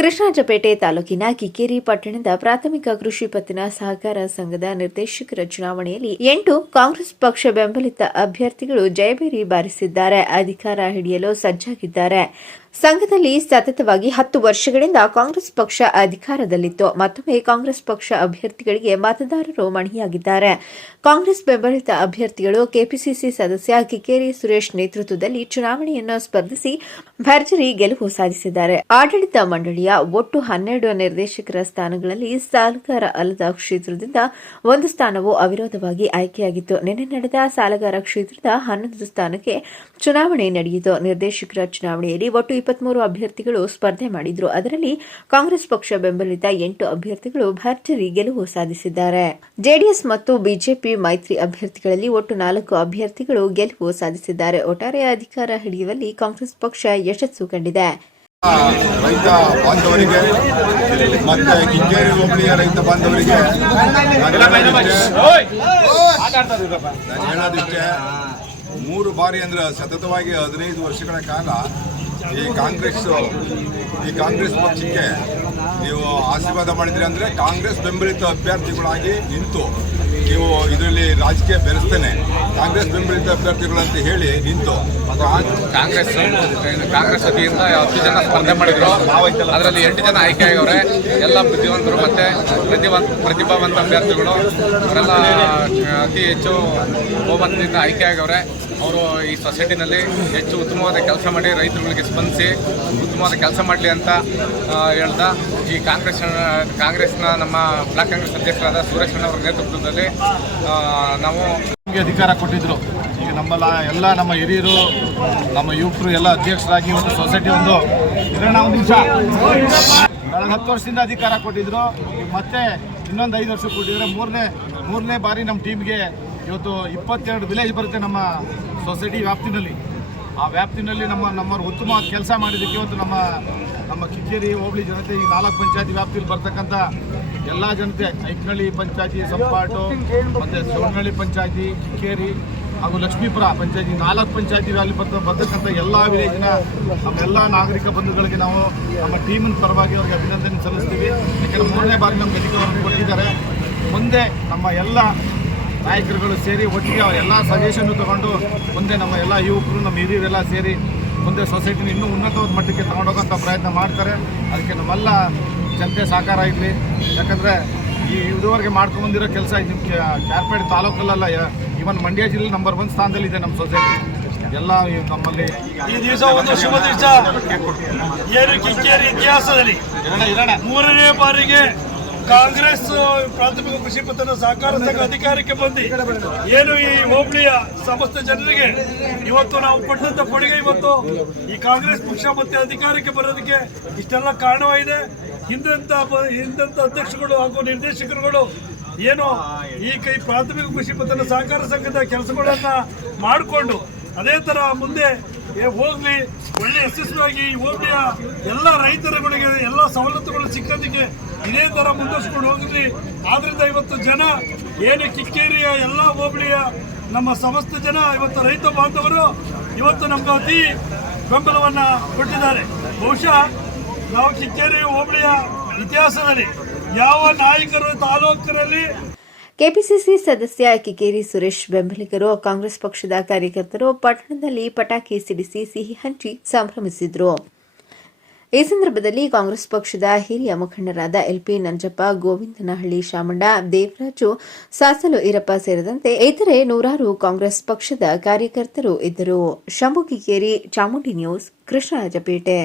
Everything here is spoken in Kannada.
ಕೃಷ್ಣರಾಜಪೇಟೆ ತಾಲೂಕಿನ ಕಿಕ್ಕೇರಿ ಪಟ್ಟಣದ ಪ್ರಾಥಮಿಕ ಕೃಷಿ ಪತ್ತಿನ ಸಹಕಾರ ಸಂಘದ ನಿರ್ದೇಶಕರ ಚುನಾವಣೆಯಲ್ಲಿ ಎಂಟು ಕಾಂಗ್ರೆಸ್ ಪಕ್ಷ ಬೆಂಬಲಿತ ಅಭ್ಯರ್ಥಿಗಳು ಜಯಬೇರಿ ಬಾರಿಸಿದ್ದಾರೆ. ಅಧಿಕಾರ ಹಿಡಿಯಲು ಸಜ್ಜಾಗಿದ್ದಾರೆ. ಸಂಘದಲ್ಲಿ ಸತತವಾಗಿ ಹತ್ತು ವರ್ಷಗಳಿಂದ ಕಾಂಗ್ರೆಸ್ ಪಕ್ಷ ಅಧಿಕಾರದಲ್ಲಿತ್ತು. ಮತ್ತೊಮ್ಮೆ ಕಾಂಗ್ರೆಸ್ ಪಕ್ಷ ಅಭ್ಯರ್ಥಿಗಳಿಗೆ ಮತದಾರರು ಮಣಿಯಾಗಿದ್ದಾರೆ. ಕಾಂಗ್ರೆಸ್ ಬೆಂಬಲಿತ ಅಭ್ಯರ್ಥಿಗಳು ಕೆಪಿಸಿಸಿ ಸದಸ್ಯ ಕಿಕೇರಿ ಸುರೇಶ್ ನೇತೃತ್ವದಲ್ಲಿ ಚುನಾವಣೆಯನ್ನು ಸ್ಪರ್ಧಿಸಿ ಭರ್ಜರಿ ಗೆಲುವು ಸಾಧಿಸಿದ್ದಾರೆ. ಆಡಳಿತ ಮಂಡಳಿಯ ಒಟ್ಟು ಹನ್ನೆರಡು ನಿರ್ದೇಶಕರ ಸ್ಥಾನಗಳಲ್ಲಿ ಸಾಲಗಾರ ಅಲ್ಲದ ಕ್ಷೇತ್ರದಿಂದ ಒಂದು ಸ್ಥಾನವು ಅವಿರೋಧವಾಗಿ ಆಯ್ಕೆಯಾಗಿತ್ತು. ನಿನ್ನೆ ನಡೆದ ಸಾಲಗಾರ ಕ್ಷೇತ್ರದ ಹನ್ನೊಂದು ಸ್ಥಾನಕ್ಕೆ ಚುನಾವಣೆ ನಡೆಯಿತು. ನಿರ್ದೇಶಕರ ಚುನಾವಣೆಯಲ್ಲಿ ಒಟ್ಟು ಇಪ್ಪತ್ಮೂರು ಅಭ್ಯರ್ಥಿಗಳು ಸ್ಪರ್ಧೆ ಮಾಡಿದ್ರು. ಅದರಲ್ಲಿ ಕಾಂಗ್ರೆಸ್ ಪಕ್ಷ ಬೆಂಬಲಿತ ಎಂಟು ಅಭ್ಯರ್ಥಿಗಳು ಭರ್ಜರಿ ಗೆಲುವು ಸಾಧಿಸಿದ್ದಾರೆ. ಜೆಡಿಎಸ್ ಮತ್ತು ಬಿಜೆಪಿ ಮೈತ್ರಿ ಅಭ್ಯರ್ಥಿಗಳಲ್ಲಿ ಒಟ್ಟು ನಾಲ್ಕು ಅಭ್ಯರ್ಥಿಗಳು ಗೆಲುವು ಸಾಧಿಸಿದ್ದಾರೆ. ಒಟ್ಟಾರೆ ಅಧಿಕಾರ ಹಿಡಿಯುವಲ್ಲಿ ಕಾಂಗ್ರೆಸ್ ಪಕ್ಷ ಯಶಸ್ಸು ಕಂಡಿದೆ. ರೈತ ಬಾಂಧವರಿಗೆ ಮತ್ತೆ ಕಿಂಜೇರಿ ಹೋಬಳಿಯ ರೈತ ಬಾಂಧವರಿಗೆ ಹೇಳೋದಿಷ್ಟೇ ಮೂರು ಬಾರಿ ಅಂದ್ರೆ ಸತತವಾಗಿ ಹದಿನೈದು ವರ್ಷಗಳ ಕಾಲ ಈ ಕಾಂಗ್ರೆಸ್ ಈ ಕಾಂಗ್ರೆಸ್ ಪಕ್ಷಕ್ಕೆ ನೀವು ಆಶೀರ್ವಾದ ಮಾಡಿದ್ರಿ ಅಂದ್ರೆ ಕಾಂಗ್ರೆಸ್ ಬೆಂಬಲಿತ ಅಭ್ಯರ್ಥಿಗಳಾಗಿ ನಿಂತು ನೀವು ಇದರಲ್ಲಿ ರಾಜಕೀಯ ಬೆರೆಸ್ತೇನೆ. ಕಾಂಗ್ರೆಸ್ ಬೆಂಬಲಿತ ಅಭ್ಯರ್ಥಿಗಳು ಅಂತ ಹೇಳಿ ನಿಂತು ಕಾಂಗ್- ಕಾಂಗ್ರೆಸ್ ಕಾಂಗ್ರೆಸ್ ವತಿಯಿಂದ ಹತ್ತು ಜನ ಸ್ಪರ್ಧೆ ಮಾಡಿದ್ರು. ಅದರಲ್ಲಿ ಎಂಟು ಜನ ಆಯ್ಕೆ ಆಗವ್ರೆ ಎಲ್ಲ ಬುದ್ಧಿವಂತರು ಮತ್ತೆ ಪ್ರತಿಭಾ ಪ್ರತಿಭಾವಂತ ಅಭ್ಯರ್ಥಿಗಳು. ಅವರೆಲ್ಲ ಅತಿ ಹೆಚ್ಚು ಬಹುಮತದಿಂದ ಆಯ್ಕೆ ಆಗವ್ರೆ ಅವರು ಈ ಸೊಸೈಟಿನಲ್ಲಿ ಹೆಚ್ಚು ಉತ್ತಮವಾದ ಕೆಲಸ ಮಾಡಿ ರೈತರುಗಳಿಗೆ ಸ್ಪಂದಿಸಿ ಉತ್ತಮವಾದ ಕೆಲಸ ಮಾಡಲಿ ಅಂತ ಹೇಳ್ದ. ಈ ಕಾಂಗ್ರೆಸ್, ಕಾಂಗ್ರೆಸ್ನ ನಮ್ಮ ಬ್ಲಾಕ್ ಕಾಂಗ್ರೆಸ್ ಅಧ್ಯಕ್ಷರಾದ ಸುರೇಶ್ ಅವರ ನೇತೃತ್ವದಲ್ಲಿ ಆ, ನಾವು ನಮಗೆ ಅಧಿಕಾರ ಕೊಟ್ಟಿದ್ರು. ಈಗ ನಮ್ಮಲ್ಲ ಎಲ್ಲ ನಮ್ಮ ಹಿರಿಯರು ನಮ್ಮ ಯುವಕರು ಎಲ್ಲ ಅಧ್ಯಕ್ಷರಾಗಿ ಒಂದು ಸೊಸೈಟಿ ಒಂದು ಇರೋಣ ಒಂದು ಹತ್ತು ವರ್ಷದಿಂದ ಅಧಿಕಾರ ಕೊಟ್ಟಿದ್ರು. ಮತ್ತೆ ಇನ್ನೊಂದು ಐದು ವರ್ಷ ಕೊಟ್ಟಿದ್ರೆ ಮೂರನೇ ಮೂರನೇ ಬಾರಿ ನಮ್ಮ ಟೀಮ್ಗೆ ಇವತ್ತು ಇಪ್ಪತ್ತೆರಡು ವಿಲೇಜ್ ಬರುತ್ತೆ ನಮ್ಮ ಸೊಸೈಟಿ ವ್ಯಾಪ್ತಿನಲ್ಲಿ. ಆ ವ್ಯಾಪ್ತಿನಲ್ಲಿ ನಮ್ಮ ನಮ್ಮವ್ರು ಉತ್ತಮ ಕೆಲಸ ಮಾಡಿದ್ದಕ್ಕೆ ಇವತ್ತು ನಮ್ಮ ನಮ್ಮ ಕಿಕ್ಕೇರಿ ಹೋಬಳಿ ಜನತೆ ಈ ನಾಲ್ಕು ಪಂಚಾಯತಿ ವ್ಯಾಪ್ತಿಯಲ್ಲಿ ಬರ್ತಕ್ಕಂಥ ಎಲ್ಲ ಜನತೆ, ಐಕ್ನಳ್ಳಿ ಪಂಚಾಯತಿ ಸಂಪಾಟು ಮತ್ತು ಶಿವನಹಳ್ಳಿ ಪಂಚಾಯತಿ, ಕಿಕ್ಕೇರಿ ಹಾಗೂ ಲಕ್ಷ್ಮೀಪುರ ಪಂಚಾಯತಿ ನಾಲ್ಕು ಪಂಚಾಯತಿ ವ್ಯಾಲಿ ಬರ್ತ, ಬರ್ತಕ್ಕಂಥ ಎಲ್ಲ ವಿಲೇಜಿನ ನಮ್ಮೆಲ್ಲ ನಾಗರಿಕ ಬಂಧುಗಳಿಗೆ ನಾವು ನಮ್ಮ ಟೀಮಿನ ಪರವಾಗಿ ಅವರಿಗೆ ಅಭಿನಂದನೆ ಸಲ್ಲಿಸ್ತೀವಿ. ಯಾಕೆಂದರೆ ಮೂರನೇ ಬಾರಿ ನಮ್ಮ ಅಧಿಕಾರವನ್ನು ಕೊಟ್ಟಿದ್ದಾರೆ. ಮುಂದೆ ನಮ್ಮ ಎಲ್ಲ ನಾಯಕರುಗಳು ಸೇರಿ ಒಟ್ಟಿಗೆ ಅವರೆಲ್ಲ ಸಜೆಷನ್ನು ತಗೊಂಡು ಮುಂದೆ ನಮ್ಮ ಎಲ್ಲ ಯುವಕರು, ನಮ್ಮ ಹಿರಿಯರೆಲ್ಲ ಸೇರಿ ಮುಂದೆ ಸೊಸೈಟಿನ ಇನ್ನೂ ಉನ್ನತ ಮಟ್ಟಕ್ಕೆ ತಗೊಂಡೋಗೋಂಥ ಪ್ರಯತ್ನ ಮಾಡ್ತಾರೆ. ಅದಕ್ಕೆ ನಮ್ಮೆಲ್ಲ ಜನತೆ ಸಹಕಾರ ಇರಲಿ. ಯಾಕಂದರೆ ಈ ಇದುವರೆಗೆ ಮಾಡ್ಕೊಂಬಂದಿರೋ ಕೆಲಸ ಇದು ನಿಮ್ಮ ಕ್ಯಾರ್ಪೇಟೆ ತಾಲೂಕಲ್ಲೆಲ್ಲ ಈವನ್ ಮಂಡ್ಯ ಜಿಲ್ಲೆ ನಂಬರ್ ಒನ್ ಸ್ಥಾನದಲ್ಲಿದೆ ನಮ್ಮ ಸೊಸೈಟಿ ಎಲ್ಲ ನಮ್ಮಲ್ಲಿ ಈ ದಿವಸ ಒಂದು ಶುಭ ದಿವಸ ಇತಿಹಾಸದಲ್ಲಿ ಮೂರನೇ ಬಾರಿಗೆ ಕಾಂಗ್ರೆಸ್ ಪ್ರಾಥಮಿಕ ಕೃಷಿ ಪತ್ತನ ಸಹಕಾರ ಸಂಘ ಅಧಿಕಾರಕ್ಕೆ ಬಂದು. ಏನು ಈ ಹೋಬಳಿಯ ಸಮಸ್ತ ಜನರಿಗೆ ಇವತ್ತು ನಾವು ಕೊಟ್ಟಂತ ಕೊಡುಗೆ ಇವತ್ತು ಈ ಕಾಂಗ್ರೆಸ್ ಪಕ್ಷ ಮತ್ತೆ ಅಧಿಕಾರಕ್ಕೆ ಬರೋದಕ್ಕೆ ಇಷ್ಟೆಲ್ಲ ಕಾರಣವಾಗಿದೆ. ಹಿಂದಂತ ಹಿಂದಂತ ಅಧ್ಯಕ್ಷಗಳು ಹಾಗೂ ನಿರ್ದೇಶಕರುಗಳು ಏನು ಈ ಕೈ ಪ್ರಾಥಮಿಕ ಕೃಷಿ ಪತ್ತನ ಸಹಕಾರ ಸಂಘದ ಕೆಲಸಗಳನ್ನ ಮಾಡಿಕೊಂಡು ಅದೇ ತರ ಮುಂದೆ ಹೋಗ್ಲಿ ಒಳ್ಳೆ ಯಶಸ್ವಿಯಾಗಿ ಹೋಬಳಿಯ ಎಲ್ಲ ರೈತರುಗಳಿಗೆ ಎಲ್ಲ ಸವಲತ್ತುಗಳು ಸಿಕ್ಕೋದಕ್ಕೆ ಇದೇ ತರ ಮುಂದುವರ್ಸ್ಕೊಂಡು ಹೋಗಿದ್ರಿ ಆದ್ರಿಂದ ಇವತ್ತು ಜನ ಏನು ಕಿಕ್ಕೇರಿಯ ಎಲ್ಲ ಹೋಬಳಿಯ ನಮ್ಮ ಸಮಸ್ತ ಜನ, ಇವತ್ತು ರೈತ ಬಾಂಧವರು ಇವತ್ತು ನಮ್ಗೆ ಅತಿ ಬೆಂಬಲವನ್ನ ಕೊಟ್ಟಿದ್ದಾರೆ. ಬಹುಶಃ ನಾವು ಕಿಕ್ಕೇರಿ ಹೋಬಳಿಯ ಇತಿಹಾಸದಲ್ಲಿ ಯಾವ ನಾಯಕರು ತಾಲೂಕಿನಲ್ಲಿ ಕೆಪಿಸಿಸಿ ಸದಸ್ಯ ಕಿಕೇರಿ ಸುರೇಶ್ ಬೆಂಬಲಿಗರು, ಕಾಂಗ್ರೆಸ್ ಪಕ್ಷದ ಕಾರ್ಯಕರ್ತರು ಪಟ್ಟಣದಲ್ಲಿ ಪಟಾಕಿ ಸಿಡಿಸಿ ಸಿಹಿ ಹಂಚಿ ಸಂಭ್ರಮಿಸಿದರು. ಈ ಸಂದರ್ಭದಲ್ಲಿ ಕಾಂಗ್ರೆಸ್ ಪಕ್ಷದ ಹಿರಿಯ ಮುಖಂಡರಾದ ಎಲ್ಪಿ ನಂಜಪ್ಪ, ಗೋವಿಂದನಹಳ್ಳಿ ಶಾಮಂಡ ದೇವರಾಜು ಸಾಸಲು ಈರಪ್ಪ ಸೇರಿದಂತೆ ಇತರೆ ನೂರಾರು ಕಾಂಗ್ರೆಸ್ ಪಕ್ಷದ ಕಾರ್ಯಕರ್ತರು ಇದ್ದರು. ಶಂಭು ಕಿಕೇರಿ, ಚಾಮುಂಡಿ ನ್ಯೂಸ್, ಕೃಷ್ಣರಾಜಪೇಟೆ.